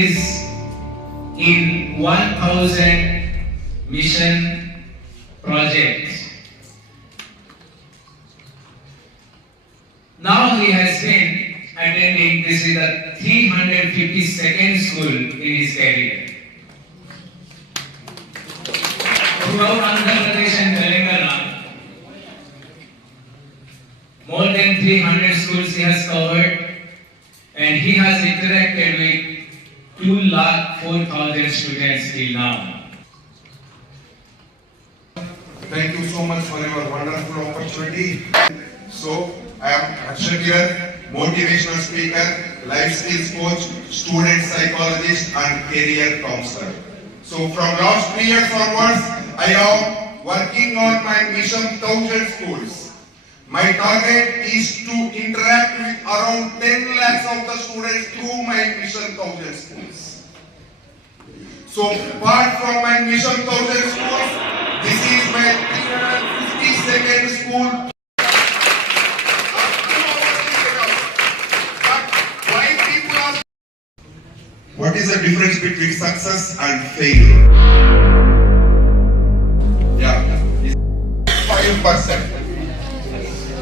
is in 1000 mission projects. Now he has been attending, this is the 352nd school in his career. Throughout Andhra Pradesh and Telangana, more than 300 schools he has covered, and he has interacted with 204,000 students till now. Thank you so much for your wonderful opportunity. So, I am Akshay here, motivational speaker, life skills coach, student psychologist and career counselor. So from last 3 years onwards, I am working on my mission 1000 schools. My target is to interact with around 10 lakhs of the students through my mission 1000 schools. So apart from my mission 1000 schools, this is my 352nd school. What is the difference between success and failure? Yeah, 5%.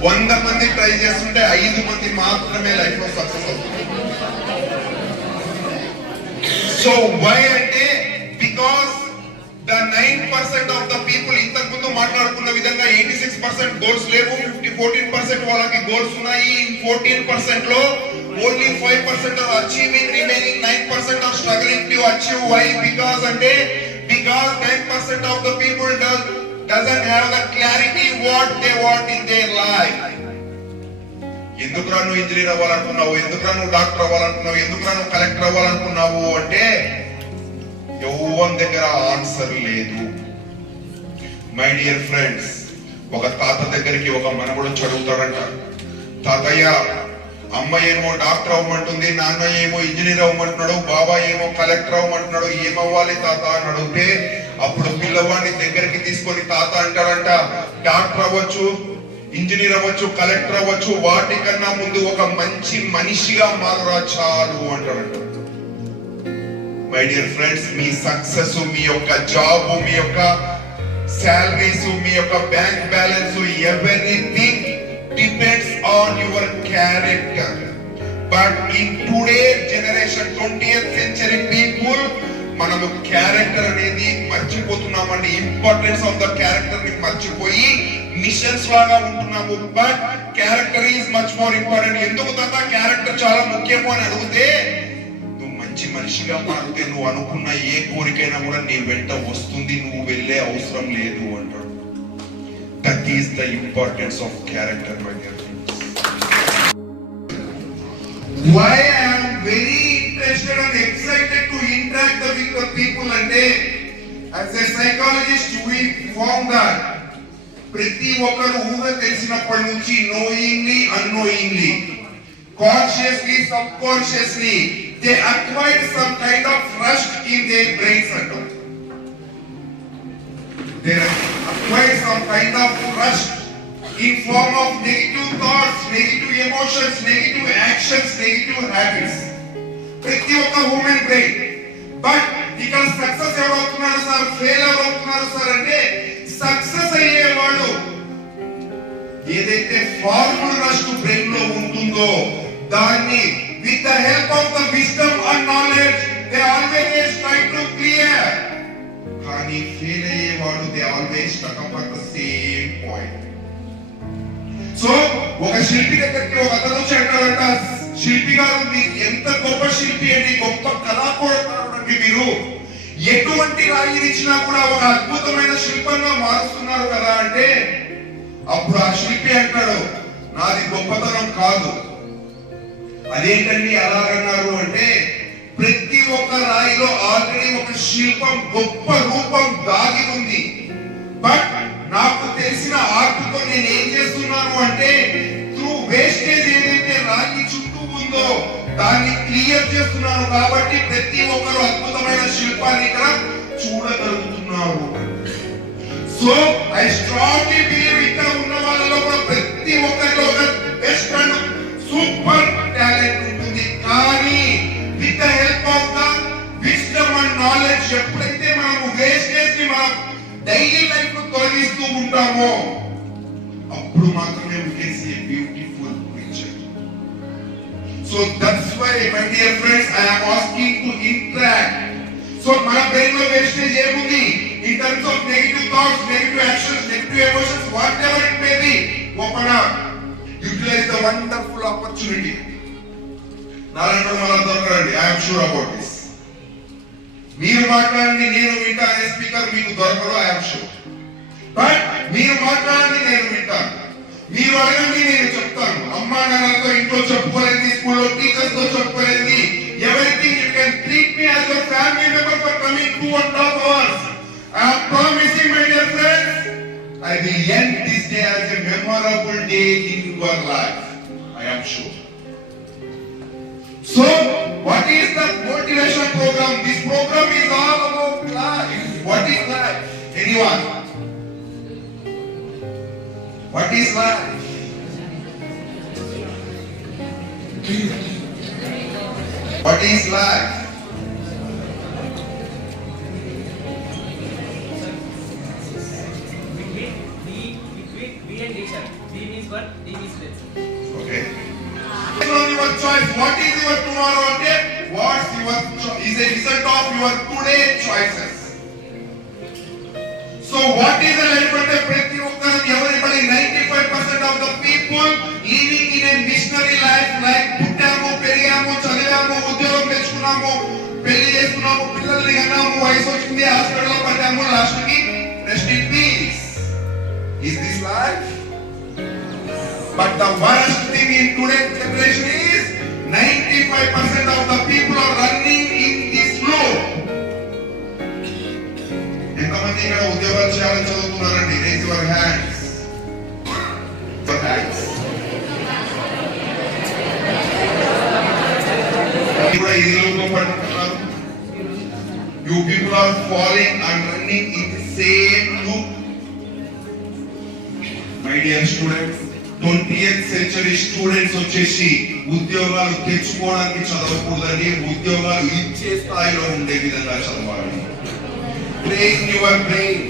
100 మంది ట్రై చేస్తుంటే 5 మంది మాత్రమే లైఫ్ లో సక్సెస్ అవుతుంది. So why అంటే because the 9% of the people ఇంతకు ముందు మాట్లాడుకున్న విధంగా 86% గోల్స్ లేవు, 14% వాళ్ళకి గోల్స్ ఉన్నాయి. 14% లో only 5% are achieving, remaining 9% are struggling to achieve. Why? Because 9% of the people doesn't have the clarity what they want in their life. ఎందుకురా నువ్వు ఇంజనీర్ అవ్వాలనుకున్నావు, ఎందుకురా నువ్వు డాక్టర్ అవ్వాలనుకున్నావు, ఎందుకురా నువ్వు కలెక్టర్ అవ్వాలనుకున్నావు అంటే ఎవరి దగ్గర ఆన్సర్ లేదు. మై డియర్ ఫ్రెండ్స్, ఒక తాత దగ్గరికి ఒక మనవడు చదువుతాడంట. తాతయ్య, అమ్మ ఏమో డాక్టర్ అవ్వమంటుంది, నాన్న ఏమో ఇంజనీర్ అవ్వమంటున్నాడు, బాబా ఏమో కలెక్టర్ అవ్వమంటున్నాడు, ఏమవ్వాలి తాత అని అడిగితే అప్పుడు పిల్లవాడిని దగ్గరికి తీసుకొని తాత అంటాడంట, డాక్టర్ అవ్వచ్చు, ఇంజనీర్ అవ్వచ్చు, కలెక్టర్ అవ్వచ్చు, వాటికన్నా ముందు ఒక మంచి మనిషిగా మారురా చాలు అంటాడంట. మై డియర్ ఫ్రెండ్స్, మీ సక్సెస్, మీ యొక్క జాబ్, మీ యొక్క శాలరీస్, మీ యొక్క bank balance, everything depends on your character. But in today's generation, 20th century people, మనము క్యారెక్టర్ అనేది మర్చిపోతున్నామండి. ఇంపార్టెన్స్ ఆఫ్ ద క్యారెక్టర్ ని మర్చిపోయి మిషన్స్ లాగా ఉంటున్నాము. But character is much more important. ఎందుకు తాత క్యారెక్టర్ చాలా ముఖ్యము అని అడిగితే, నువ్వు మంచి మనిషిగా మారితే నువ్వు అనుకున్న ఏ కోరికైనా కూడా నీ వెంట వస్తుంది, నువ్వు వెళ్ళే అవసరం లేదు అంటాడు. That is the importance of character, my dear friends. Why I am very interested and excited to interact with the people and as a psychologist we found that ప్రతి ఒక్కరు ఊహ తెలిసినప్పటి నుంచి knowingly, unknowingly, consciously, subconsciously they acquired some kind of trust in their brains and they acquire some kind of trust in form of negative thoughts, negative emotions, negative actions, negative habits. ప్రతి ఒక్క human brain. But ఇక్కడ success ఎవరవుతున్నారు sir, fail ఎవరవుతున్నారు sir అంటే, success అయ్యేవాడు ఏదైతే formula trust brain లో ఉంటుందో దాన్ని with the help of the wisdom and knowledge they always try to clear. కానీ ఫెయిల్ అయ్యేవాడు they always stuck up at the same point. So ఒక శిల్పి దగ్గరికి ఒక అతను వచ్చి అంటాడంట, శిల్పి గారు మీరు ఎంత గొప్ప శిల్పి అండి, గొప్ప కళాకారుడు మీరు, ఎటువంటి రాయిని ఇచ్చినా కూడా ఒక అద్భుతమైన శిల్పంగా మారుస్తున్నారు కదా అంటే, అప్పుడు ఆ శిల్పి అంటాడు, నాది గొప్పతనం కాదు. అదేంటండి అలాగన్నారు అంటే, ప్రతి ఒక్క రాయిలో ఆల్రెడీ ఒక శిల్పం, గొప్ప రూపం దాగి ఉంది. బట్ నాకు తెలిసిన ఆర్ట్తో నేను ఏం చేస్తున్నాను అంటే, త్రూ వేస్టేజ్ ఏదైతే రాయి చుట్టూ ఉందో దాన్ని క్లియర్ చేస్తున్నాను. కాబట్టి ప్రతి ఒక్కరు అద్భుతమైన శిల్పాన్ని ఇక్కడ చూడగలుగుతున్నారు. సో ఐ స్ట్రాంగ్లీ బిలీవ్ ఇక్కడ ఉన్న వాళ్ళలో కూడా ప్రతి ఒక్కరిలో ఒక బెస్ట్ అండ్ సూపర్ టాలెంట్ ఉంటుంది. కానీ with the help of the So that's why, my dear friends, I am asking to interact. So మన brain లో wastage ఏముంది? In terms of negative thoughts, negative actions, negative emotions, whatever it may be, open up. Utilize the wonderful opportunity. Narayana మళ్ళా దొరకరండి. I am sure about this. మీరు మాట్లాడండి, నేను వింటా అనే స్పీకర్ మీకు దొరకరు. I am sure. బట్ మీరు మాట్లాడండి, నేను వింటాను. మీరు అడగండి, నేను చెప్తాను. అమ్మా నాన్నలతో ఇంట్లో చెప్పుకోలేంది, స్కూల్లో టీచర్స్ తో చెప్పుకోలేంది, everything you can treat me as your family member for coming 2.5 hours. I am promising, my dear friends, I will end this day as a memorable day in your life. I am sure. So, what is the motivation program? This program is all about life. What is life? Anyone? What is life? What is life? We and nation. B means what? D means this. Okay. Based on your choice, what is your tomorrow? Okay? What's your is a result of your today choices. So what is the life of the ప్రతి ఒక్కరు everybody 95% of the people living in a missionary life like పుట్టాము, పెరిగాము, చదివాము, ఉద్యోగం తెచ్చుకున్నాము, పెళ్లి చేసుకున్నాము, పిల్లల్ని కన్నాము, వయసు వచ్చింది, హాస్పిటల్లో పడ్డాము, లాస్ట్ కి rest in peace. Is this life? But the worst thing in today's generation is 95% of the people are running in this loop. ఎంతమంది ఇక్కడ ఉద్యోగాలు చేయాలని చదువుతున్నారండి? Raise your hands. Your hands. కూడా ఈ లోపల పడుతున్నారు. You people are falling and running in the same loop. My dear students, 20th century students వచ్చేసి ఉద్యోగాలు తెచ్చుకోవడానికి చదవకూడదని, ఉద్యోగాలు ఇచ్చే స్థాయిలో ఉండే విధంగా చదవాలి. Train your brain.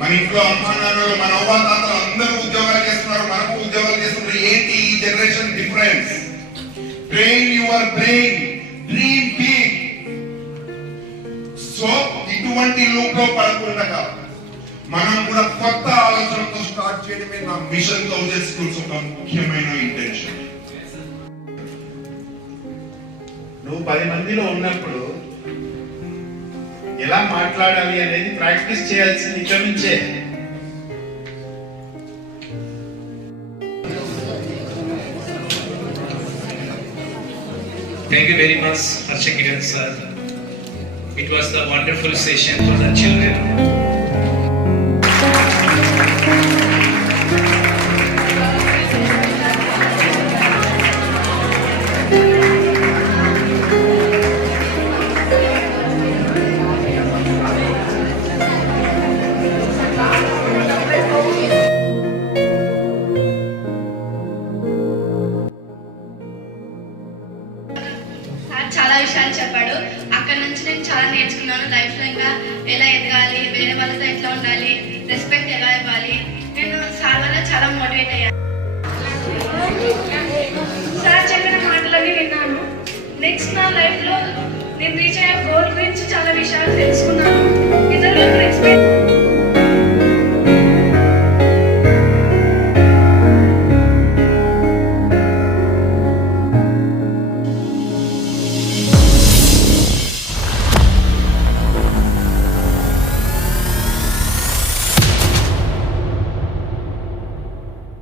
మన ఇంట్లో అమ్మా నాన్నలు, మన అవ్వాతాతలు అందరూ ఉద్యోగాలు చేస్తున్నారు, మనకు ఉద్యోగాలు చేస్తున్నారు. ఏంటి ఈ generation difference? Train your brain, dream big. So ఇటువంటి లూప్ లో పడకుండా మనం కూడా కొత్త ఆలోచనతో స్టార్ట్ చేయడమే నా మిషన్ 1000 స్కూల్స్ ఒక ముఖ్యమైన ఇంటెన్షన్. నువ్వు 10 మందిలో ఉన్నప్పుడు ఎలా మాట్లాడాలి అనేది ప్రాక్టీస్ చేయాల్సింది ఇక్కడి నుంచే. Thank you very much, Harshakir sir. It was the wonderful session for the children. చాలా విషయాలు చెప్పాడు. అక్కడ నుంచి నేను చాలా నేర్చుకున్నాను. లైఫ్ లో ఇంకా ఎలా ఎదగాలి, వేరే వాళ్ళతో ఎట్లా ఉండాలి, రెస్పెక్ట్ ఎలా ఇవ్వాలి. నేను సార్ వల్ల చాలా మోటివేట్ అయ్యాను. సార్ చెప్పిన మాటలన్నీ విన్నాను. నెక్స్ట్ నా లైఫ్ లో నేను రీచ్ అయ్యే గోల్ గురించి చాలా విషయాలు తెలుసుకున్నాను.